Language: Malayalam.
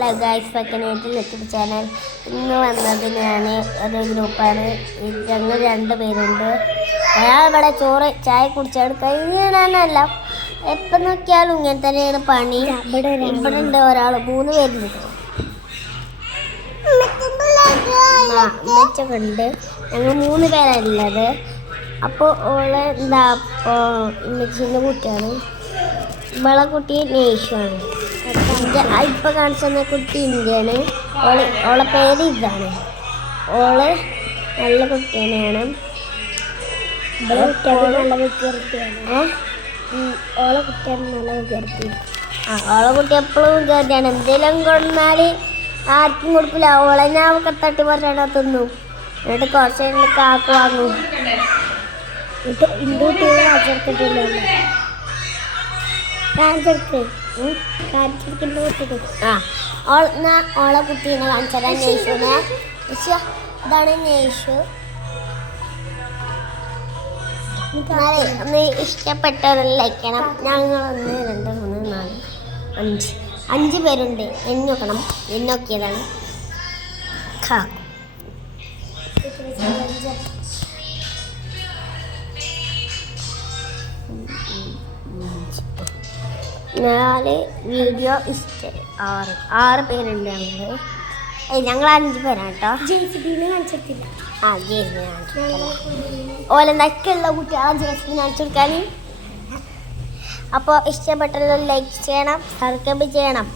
ഹലോ ഗൈസ്, വെക്കനായിട്ട് യൂട്യൂബ് ചാനൽ. ഇന്ന് വന്നത് ഞാൻ ഒരു ഗ്രൂപ്പാണ്. ഞങ്ങൾ 2 പേരുണ്ട്. ഒരാൾ ഇവിടെ ചോറ് ചായ കുടിച്ചാണ് കഴിഞ്ഞിടാനല്ല, എപ്പം നോക്കിയാലും ഇങ്ങനെ തന്നെയാണ് പണി. ഇവിടെ ഉണ്ട് ഒരാൾ, 3 പേരുണ്ട്. ഉമ്മച്ചൊക്കെ ഉണ്ട്. ഞങ്ങൾ 3 പേരാണുള്ളത്. അപ്പോൾ ഓളെ എന്താ അപ്പോൾ ഉമ്മച്ചീൻ്റെ കുട്ടിയാണ്. ഇവളെ കുട്ടി നേഷുമാണ്. ഇപ്പം കാണിച്ച കുട്ടി ഇന്ത്യയാണ്. ഓളെ പേര് ഇതാണ്. ഓള് നല്ല കുട്ടി തന്നെയാണ്. ഓളെ കുട്ടിയാണ് നല്ല വിദ്യാർത്ഥിയാണ്. ഓളെ കുട്ടി എപ്പോഴും വിദ്യാർത്ഥിയാണ്. എന്തെങ്കിലും കൊണ്ടാൽ ആർക്കും കൊടുക്കില്ല. ഓളെന്നെ അവൾക്ക് തട്ടി പറഞ്ഞാൽ തിന്നും. എന്നിട്ട് കുറച്ച് കഴിഞ്ഞിട്ട് കാക്ക് വാങ്ങും. ഓളെ കുട്ടീനെ കാണിച്ചതാ നേഷുനെ. ഇതാണ് നേഷു. ഒന്ന് ഇഷ്ടപ്പെട്ടവരെല്ലാം ലൈക്ക് ചെയ്യണം. ഞങ്ങൾ 1 2 3 4 5 പേരുണ്ട്. എണ്ണോക്കണം. എണ്ണോക്കിയതാണ്. വീഡിയോ ഇഷ്ടം 6 പേരുണ്ട്. ഞങ്ങൾ 5 പേരാണ് കേട്ടോ. ജെയ്സിനെ കാണിച്ചിട്ടില്ല. ജെയ്സിനെ ഓലെന്തൊക്കെയുള്ള കുട്ടികളാണ് ജെയ്സിനെ കാണിച്ചു കൊടുക്കാൻ. അപ്പോൾ ഇഷ്ടപ്പെട്ടല്ലോ ലൈക്ക് ചെയ്യണം, സബ്സ്ക്രൈബ് ചെയ്യണം.